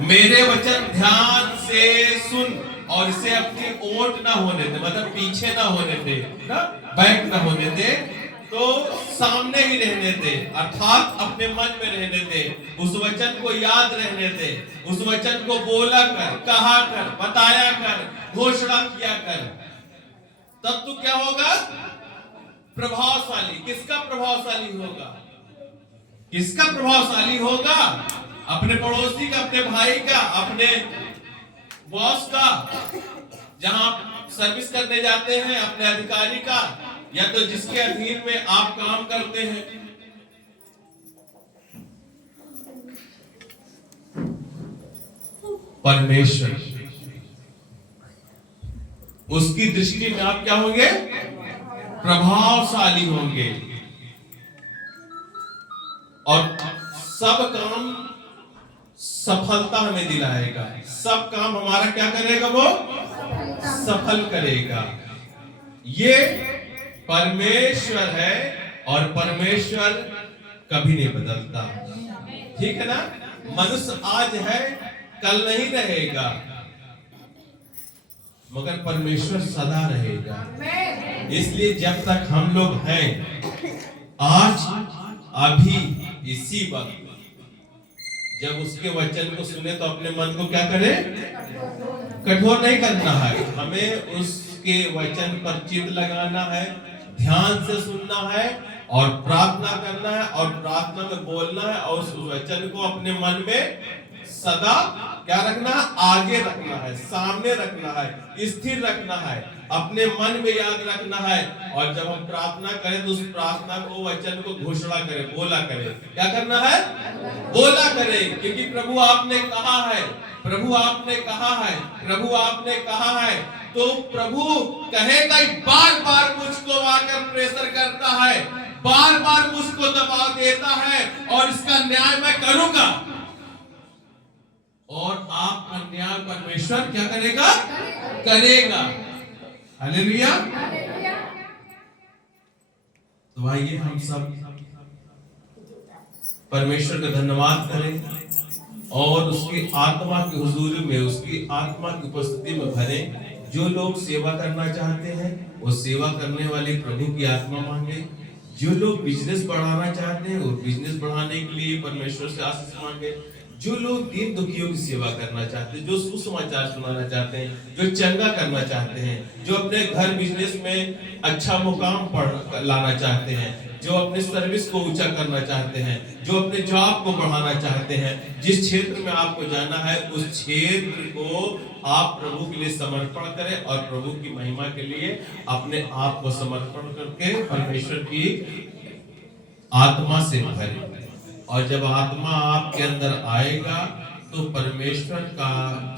मेरे वचन ध्यान से सुन और इसे अपनी ओट ना होने दे, मतलब पीछे ना होने दे, ना बैक ना होने दे, तो सामने ही रहने दे, अर्थात अपने मन में रहने दे, उस वचन को याद रहने दे, उस वचन को बोला कर, कहा कर, बताया कर, घोषणा किया कर। तब तो क्या होगा? प्रभावशाली। किसका प्रभावशाली होगा? किसका प्रभावशाली होगा? अपने पड़ोसी का, अपने भाई का, अपने बॉस का, जहां सर्विस करने जाते हैं, अपने अधिकारी का, या तो जिसके अधीन में आप काम करते हैं। परमेश्वर, उसकी दृष्टि में आप क्या होंगे? प्रभावशाली होंगे। और सब काम सफलता हमें दिलाएगा। सब काम हमारा क्या करेगा? वो सफल करेगा। ये परमेश्वर है और परमेश्वर कभी नहीं बदलता। ठीक है ना? मनुष्य आज है, कल नहीं रहेगा, मगर परमेश्वर सदा रहेगा। इसलिए जब तक हम लोग हैं, आज अभी इसी वक्त, जब उसके वचन को सुने तो अपने मन को क्या करें? कठोर नहीं करना है। हमें उसके वचन पर चित्त लगाना है, ध्यान से सुनना है और प्रार्थना करना है, और प्रार्थना में बोलना है, और उस वचन को अपने मन में सदा क्या रखना है? आगे रखना है, सामने रखना है, स्थिर रखना है, अपने मन में याद रखना है। और जब हम प्रार्थना करें तो उस प्रार्थना को, वचन को घोषणा करें, बोला करें। क्या करना है? बोला करें, क्योंकि प्रभु आपने कहा है, प्रभु आपने कहा है, प्रभु आपने कहा है। तो प्रभु कहेगा, बार बार मुझको आकर प्रेशर करता है, बार बार मुझको दबाव देता है, और इसका न्याय मैं करूंगा। और आपका न्याय परमेश्वर क्या करेगा? करेगा। हालेलुया। तो आइए हम सब परमेश्वर का धन्यवाद करें और उसकी आत्मा की हुजूरी में, उसकी आत्मा की उपस्थिति में भरें। जो लोग सेवा करना चाहते हैं वो सेवा करने वाले प्रभु की आत्मा मांगे। जो लोग बिजनेस बढ़ाना चाहते हैं वो बिजनेस बढ़ाने के लिए परमेश्वर से आशीष मांगे। जो लोग दीन दुखियों की सेवा करना चाहते हैं, जो सुसमाचार सुनाना चाहते हैं, जो चंगा करना चाहते हैं, जो अपने घर बिजनेस में अच्छा मुकाम पर लाना चाहते हैं, जो अपने सर्विस को ऊंचा करना चाहते हैं, जो अपने जॉब को बढ़ाना चाहते हैं, जिस क्षेत्र में आपको जाना है उस क्षेत्र को आप प्रभु के लिए समर्पण करें और प्रभु की महिमा के लिए अपने आप को समर्पण करके परमेश्वर की आत्मा से भरें। और जब आत्मा आपके अंदर आएगा तो परमेश्वर का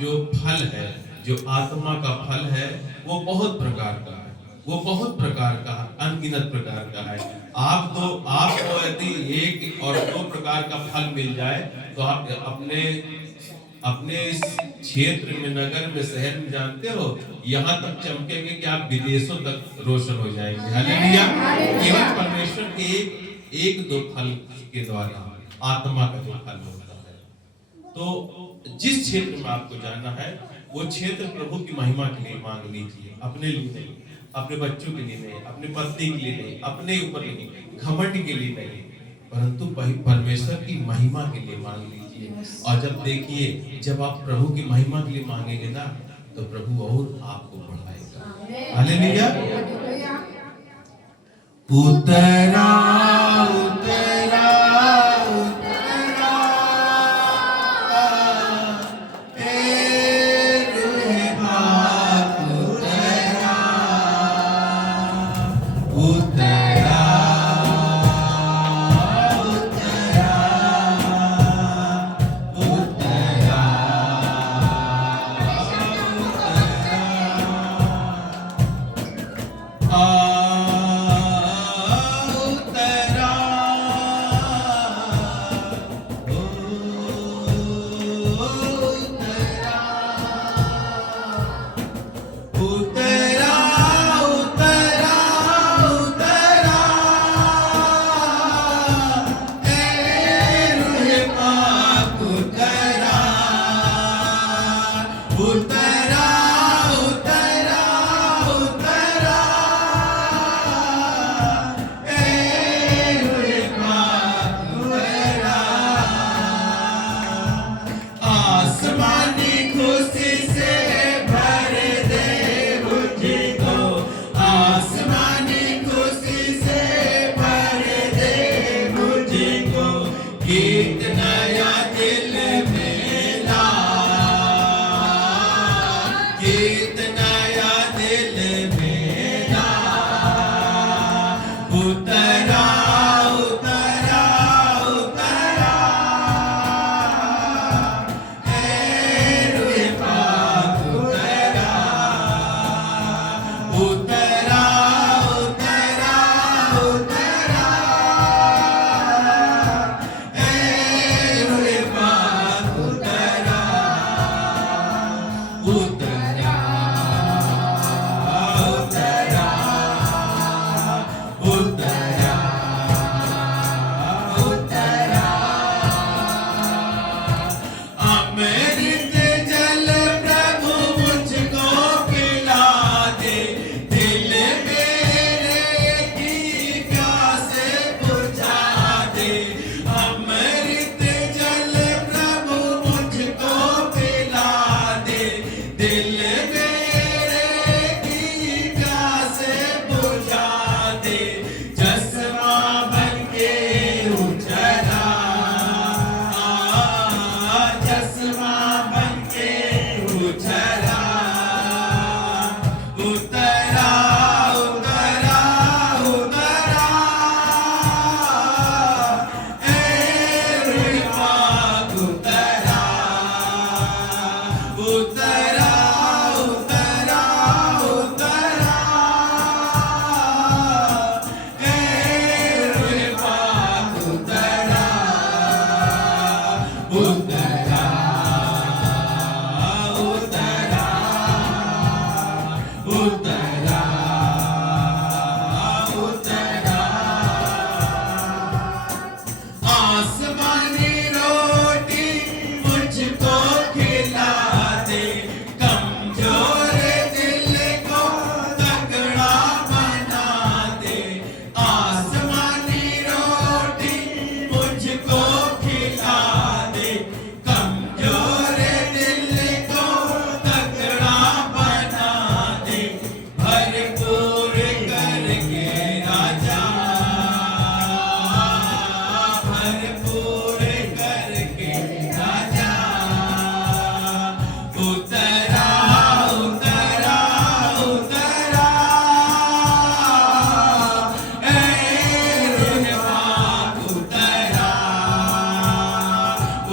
जो फल है, जो आत्मा का फल है, वो बहुत प्रकार का है, वो बहुत प्रकार का, अनगिनत प्रकार का है। आपको यदि एक और दो प्रकार का फल मिल जाए तो आप अपने क्षेत्र में, नगर में, शहर में, जानते हो, यहाँ तक चमकेंगे कि आप विदेशों तक रोशन हो जाएंगे। हालेलुया। केवल परमेश्वर के एक दो फल के द्वारा आत्मा का जो फल होता है। तो जिस क्षेत्र में आपको जाना है वो क्षेत्र प्रभु की महिमा के लिए मांग लीजिए। अपने लिए नहीं, अपने बच्चों के लिए नहीं, अपनी पत्नी के लिए नहीं, अपने ऊपर नहीं, घमंड के लिए नहीं, परंतु परमेश्वर की महिमा के लिए मांग लीजिए। और जब देखिए, जब आप प्रभु की महिमा के लिए मांगेंगे ना तो प्रभु और आपको बढ़ाएगा। हालेलुया। उतरा उतरा उतरा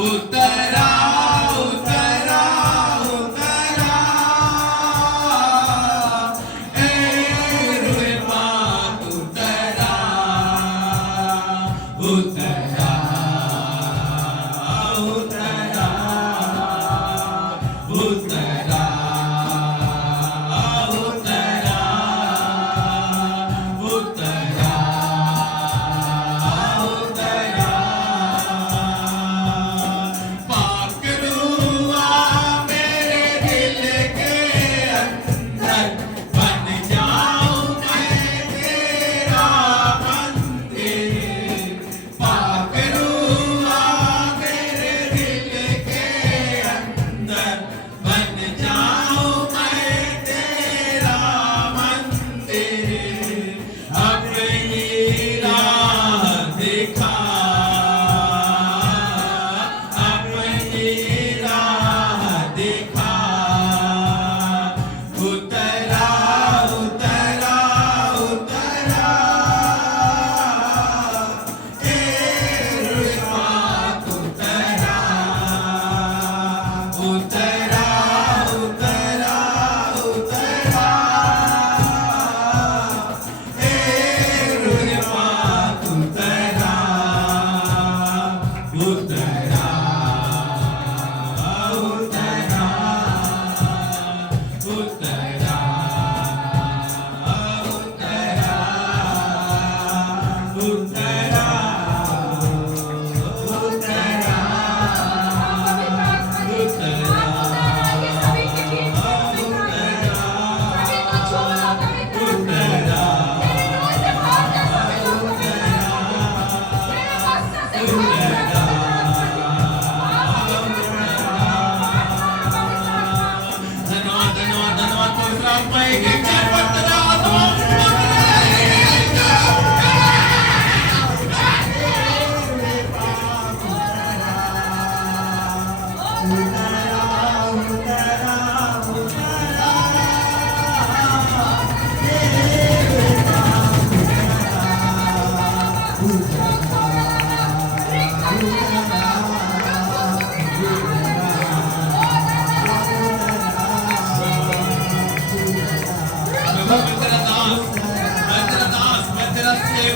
उतरा उतरा उतरा ए रुए पाक उतरा उतरा उतरा उतरा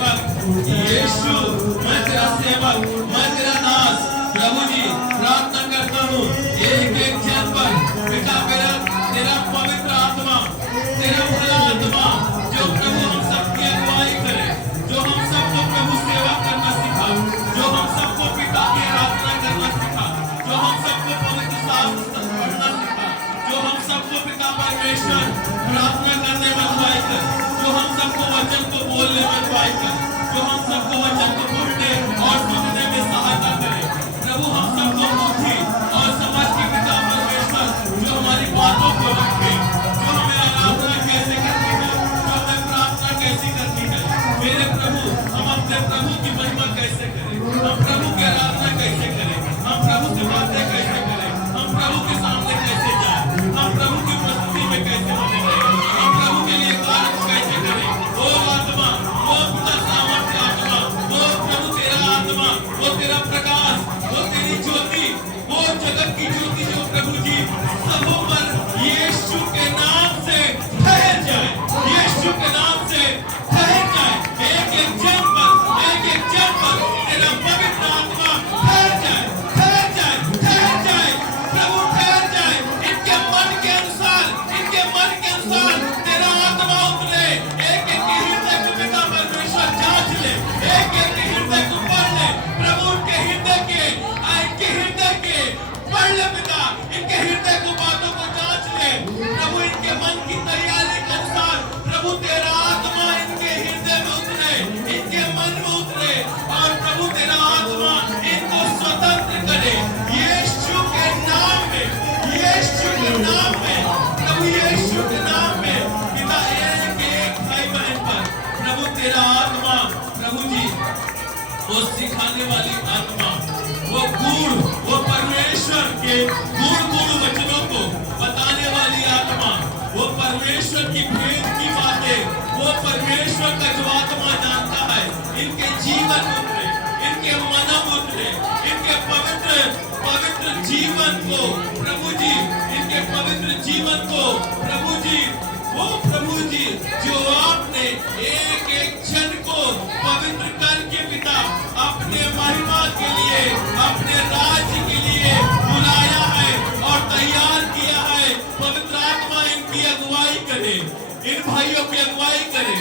यीशु मैं तेरा सेवक, मैं तेरा दास, प्रभु जी प्रार्थना करता हूँ एक एक जन पर पिता तेरा पवित्र आत्मा, तेरा भला आत्मा जो प्रभु हम सबकी अगुवाई करे, जो हम सबको प्रभु सेवा करना सिखा, जो हम सबको पिता की आराधना करना सिखा, जो हम सबको पवित्र शास्त्र पढ़ना सिखा, जो हम सबको पिता परमेश्वर प्रार्थना करने मनवाई कर, जो हम सबको वचन को बोलने मनवाई कर, जो हम सबको वचन को पढ़ने और सुनने में सहायता करे। प्रभु हम सबको बुद्धि और समझ की पिता परमेश्वर जो हमारी बातों को रखे, जो हमें आराधना कैसे करनी है, जो हमें प्रार्थना कैसी करनी है। मेरे प्रभु हम अपने प्रभु की महिमा कैसे करें, हम प्रभु की आराधना कैसे करें, हम प्रभु से बातें कैसे करें, हम प्रभु के सामने कैसे जाए, हम प्रभु की उपस्थिति में कैसे बने रहे, हम प्रभु के लिए कार्य कैसे करें। ओ आत्मा, ओ पिता सामर्थ्य आत्मा, ओ प्रभु तेरा आत्मा, वो तेरा प्रकाश, वो तेरी ज्योति, वो जगत की ज्योति जो प्रभु जी सबों पर यीशु के नाम से ठहर जाए, यीशु के नाम से ठहर जाए। एक एक जन पर तेरा पवित्र आत्मा ठहर जाए, ठहर जाए, ठहर जाए, प्रभु ठहर जाए। इनके मन के अनुसार तेरा आत्मा उतरे। एक एक हृदय को पिता परमेश्वर जांच ले, एक एक हृदय को पढ़ ले प्रभु, उनके हृदय के पढ़ ले पिता, इनके हृदय को बातों को जांच ले प्रभु, इनके मन की तैयारी के अनुसार प्रभु तेरा आत्मा इनके हृदय में उतरे, इनके मन में उतरे और प्रभु तेरा आत्मा इनको स्वतंत्र करे यीशु के नाम में, यीशु के नाम में, प्रभु यीशु के नाम में। पिता एक एक भाई बहन पर प्रभु तेरा आत्मा, प्रभु जी वो सिखाने वाली आत्मा, वो परमेश्वर के गूढ़ वचनों को बताने वाली आत्मा, वो परमेश्वर की भेद की बातें, वो परमेश्वर का जो आत्मा जानता है, इनके जीवन में उतरे, इनके मन में उतरे, इनके पवित्र प्रभु जी, वो प्रभु जी जो आपने एक एक क्षण को पवित्र करके पिता अपने महिमा के लिए, अपने राज्य के लिए बुलाया है और तैयार किया है। पवित्र आत्मा इनकी अगुवाई करे, इन भाइयों की अगुवाई करे,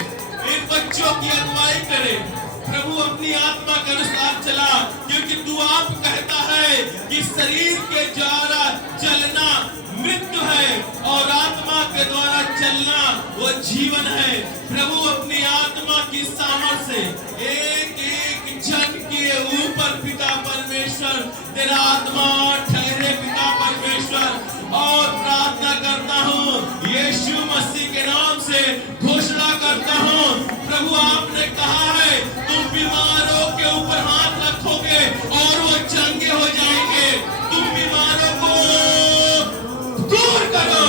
इन बच्चों की अगुवाई करे। प्रभु अपनी आत्मा के अनुसार चला, क्योंकि तू आप कहता है कि शरीर के द्वारा चलना मृत्यु है और आत्मा के द्वारा चलना वो जीवन है। प्रभु अपनी आत्मा की सामर्थ्य से एक एक जन के ऊपर पिता परमेश्वर तेरा आत्मा ठहरे पिता परमेश्वर। और प्रार्थना करता हूँ यीशु मसीह के नाम से घोषणा करता हूँ, प्रभु आपने कहा है तुम बीमारों के ऊपर हाथ रखोगे और वो चंगे हो जाएंगे। तुम बीमारों को दूर करो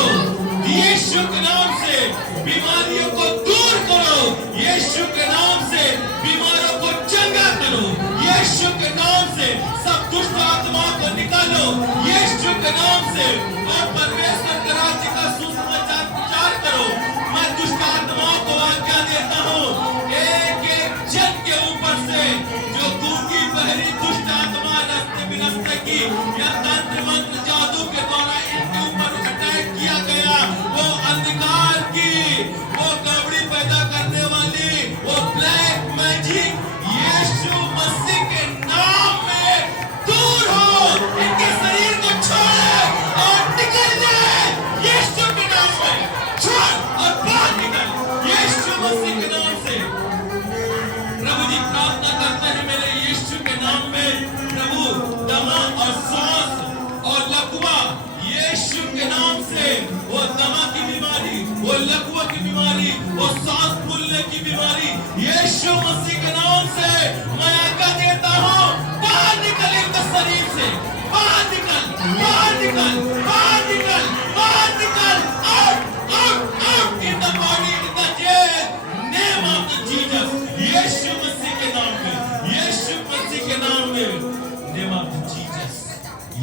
यीशु के नाम से, बीमारियों को दूर करो यीशु के नाम से, बीमारों को चंगा करो यीशु के नाम से, सब दुष्ट आत्माओं को निकालो यीशु के नाम से और परमेश्वर के राज्य का सुसमाचार प्रचार करो। मैं दुष्ट आत्माओं को आज्ञा देता हूँ, एक एक जन के ऊपर से जो गूंगी बहरी दुष्ट आत्मा रास्ते बिरास्ते की या तंत्र मंत्र जादू के द्वारा इनके ऊपर अटैक किया गया, वो अंधकार की, वो गड़बड़ी पैदा करने वाली, वो ब्लैक मैजिक यीशु मसीह के नाम में दूर हो, इनके शरीर को छोड़े और निकल जाए यीशु के नाम में, छोड़ और बाहर निकल यीशु मसीह के नाम से। प्रभु जी प्रार्थना करते हैं मेरे यीशु के नाम में, प्रभु दमा और सांस और लकवा यीशु के नाम से, वो दमा की बीमारी, वो लकवा की बीमारी, वो सांस फूलने की बीमारी यीशु मसीह के नाम से मैं आज्ञा देता हूँ, बाहर निकल इनके शरीर से, बाहर निकल, बाहर निकल, बाहर निकल, बाहर निकल, out out out in the body in the name of the Jesus, यीशु मसीह के नाम में, यीशु मसीह के नाम में, नेम ऑफ द जीसस,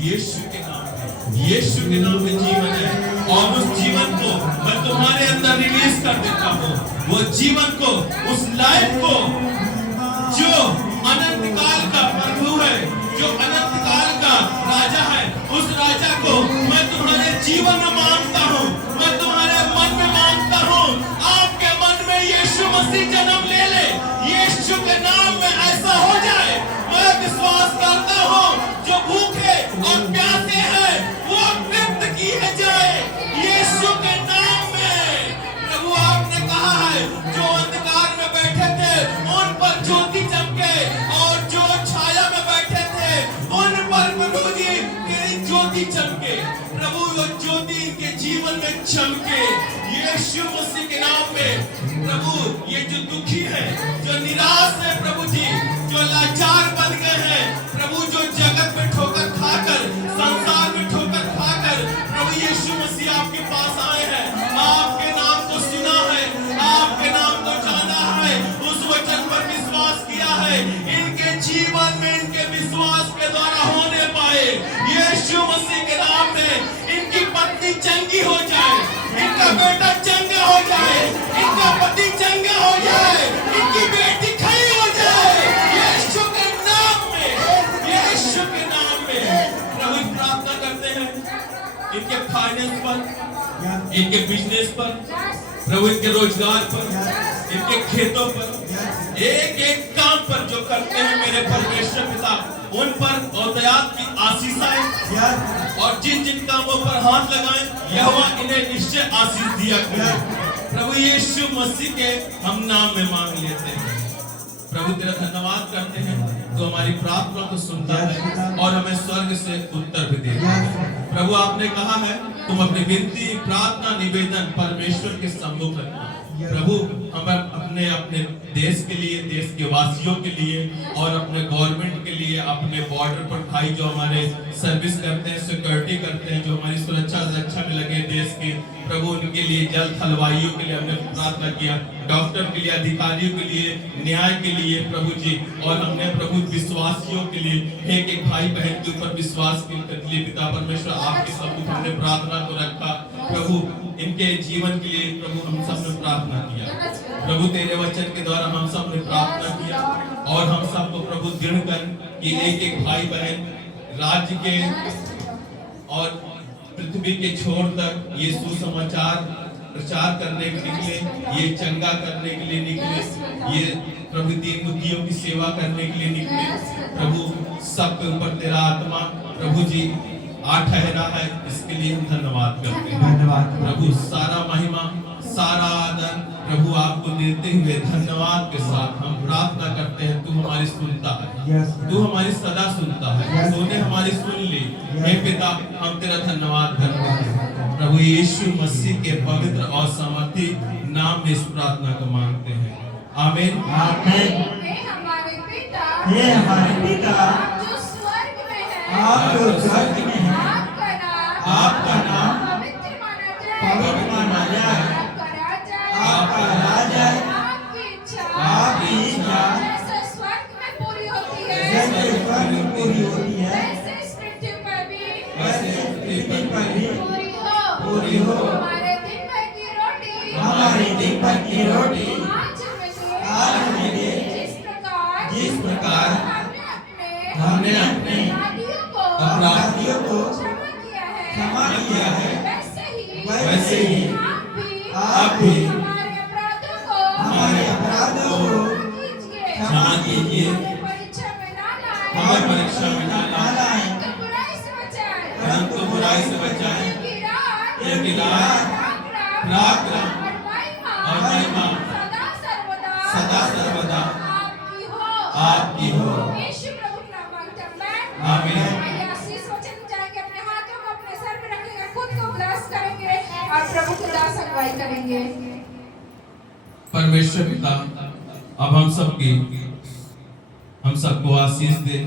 यीशु के नाम में, यीशु के नाम में जीवन है और उस जीवन को मैं तुम्हारे अंदर रिलीज कर देता हूँ, वो जीवन को, उस लाइफ को जो अनंत काल का प्रभु है, जो अनंत काल का राजा है, उस राजा को मैं तुम्हारे जीवन में मानता हूँ, मैं तुम्हारे मन में मानता हूँ। आपके मन में यीशु मसीह जन्म ले ले, यीशु के नाम में ऐसा हो जाए। मैं विश्वास करता हूँ जो भूखे और प्यासे हैं वो तृप्त किए जाए यीशु के नाम में। प्रभु आपने कहा है जो अंधकार में बैठे थे उन पर ज्योति चमके और जो छाया में बैठे थे उन पर प्रभु जी तेरी ज्योति चमके। प्रभु वो ज्योति इनके जीवन में चमके यीशु मसीह के नाम में। प्रभु ये जो दुखी है, जो निराश है प्रभु जी, जो लाचार बन गए हैं प्रभु, जो जगत में ठोकर खाकर, संसार में ठोकर खाकर प्रभु यीशु मसीह आपके पास आए हैं, आपके नाम को सुना है, आपके नाम को जाना है, उस वचन पर विश्वास किया है, इनके जीवन में इनके विश्वास के द्वारा होने पाए यीशु मसीह के नाम में। इनकी पत्नी चंगी हो जाए, इनका बेटा चंगा हो जाए, इनका पति चंगा हो जाए, इनकी बेटी खड़ी हो जाए यीशु के नाम में, यीशु के नाम में। प्रभु प्रार्थना करते हैं इनके फाइनेंस पर, इनके बिजनेस पर, प्रभु इनके रोजगार पर, इनके खेतों पर, एक एक काम पर जो करते हैं मेरे परमेश्वर पिता, उन पर औदयात की आशीषाएं और जिन जिन कामों पर हाथ लगाएं यहोवा इन्हें निश्चय आशीष दिया करे। प्रभु यीशु मसीह के हम नाम में मांग लेते हैं। प्रभु तेरा धन्यवाद करते हैं, तो हमारी प्रार्थना को सुनता है और हमें स्वर्ग से उत्तर भी देता है। प्रभु आपने कहा है तुम अपनी विनती, प्रार्थना, निवेदन परमेश्वर के सम्मुख रखना। प्रभु हम अपने अपने देश के लिए, देश के वासियों के लिए और अपने गवर्नमेंट के लिए, अपने बॉर्डर पर भाई जो हमारे सर्विस करते हैं, सिक्योरिटी करते हैं, जो हमारी सुरक्षा में लगे देश के, प्रभु उनके लिए, जल थलवाइयों के लिए हमने प्रार्थना किया, डॉक्टर के लिए, अधिकारियों के लिए, न्याय के लिए प्रभु जी, और हमने प्रभु विश्वासियों के लिए, एक एक भाई बहन के ऊपर विश्वास के लिए पिता परमेश्वर आपके सम्मुख हमने प्रार्थना को रखा। प्रभु इनके जीवन के लिए प्रभु हम सब ने प्रार्थना किया। प्रभु तेरे वचन के द्वारा हम सब ने प्रार्थना किया और हम सबको प्रभु दृढ़ कर कि एक एक भाई बहन राज्य के और पृथ्वी के छोर तक ये सुसमाचार प्रचार करने के निकले, ये चंगा करने के लिए निकले, ये प्रभु दीन दुखियों की सेवा करने के लिए निकले। प्रभु सबके ऊपर तेरा आत्मा प्रभु जी आ ठहरा है, इसके लिए हम धन्यवाद करते हैं। धन्यवाद प्रभु सारा महिमा सारा आदर प्रभु आपको देते हुए धन्यवाद के साथ हम प्रार्थना करते हैं। तू हमारी सुनता है, तू हमारी सदा सुनता है, तूने हमारी सुन ली। हे पिता हम तेरा धन्यवाद करते हैं। प्रभु यीशु मसीह के पवित्र और सामर्थी नाम में इस प्रार्थना को मांगते हैं, आमीन। हे हमारे पिता आप जो स्वर्ग में हैं, आप जो स्वर्ग में हैं, आपका नाम पवित्र माना जाए। आपका राज्य आपकी इच्छा जैसे स्वर्ग में पूरी होती है, जैसे स्वर्ग में पूरी होती है, वैसे इस पृथ्वी पर भी वैसे पृथ्वी पर भी पूरी हो। हमारे दिन भर की रोटी आज हमें दे। जिस प्रकार हमने हमने अपने अपराधियों को क्षमा किया है, वैसे ही आप भी हमारे अपराधों को क्षमा कीजिए। हमें परीक्षा में ना हमें परीक्षा में ना लाएं, परंतु बुराई से बचाएं। क्योंकि राज पराक्रम और महिमा सदा सर्वदा आपकी हो। यीशु प्रभु का नाम मांगते हैं, आमीन। आइए आशीष वचन जाएंगे, अपने हाथों को अपने सर पे रखेंगे, खुद को ब्लेस करेंगे और प्रभु की दास अगुवाई करेंगे। परमेश्वर पिता अब हम सबको आशीष दे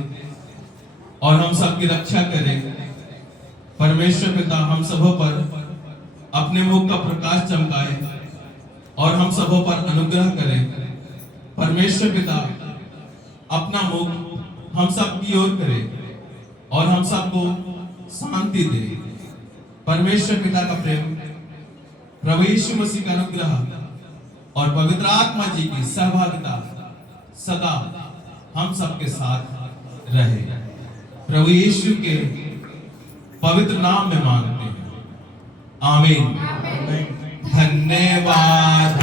और हम सबकी रक्षा करे। परमेश्वर पिता हम सबों पर अपने मुख का प्रकाश चमकाए और हम सबों पर अनुग्रह करे। परमेश्वर पिता अपना मुख हम सब की ओर करे और हम सबको शांति दे। परमेश्वर पिता का प्रेम, प्रभु यीशु मसीह का अनुग्रह और पवित्र आत्मा जी की सहभागिता सदा हम सबके साथ रहे। प्रभु यीशु के पवित्र नाम में मांगते हैं, आमीन। धन्यवाद।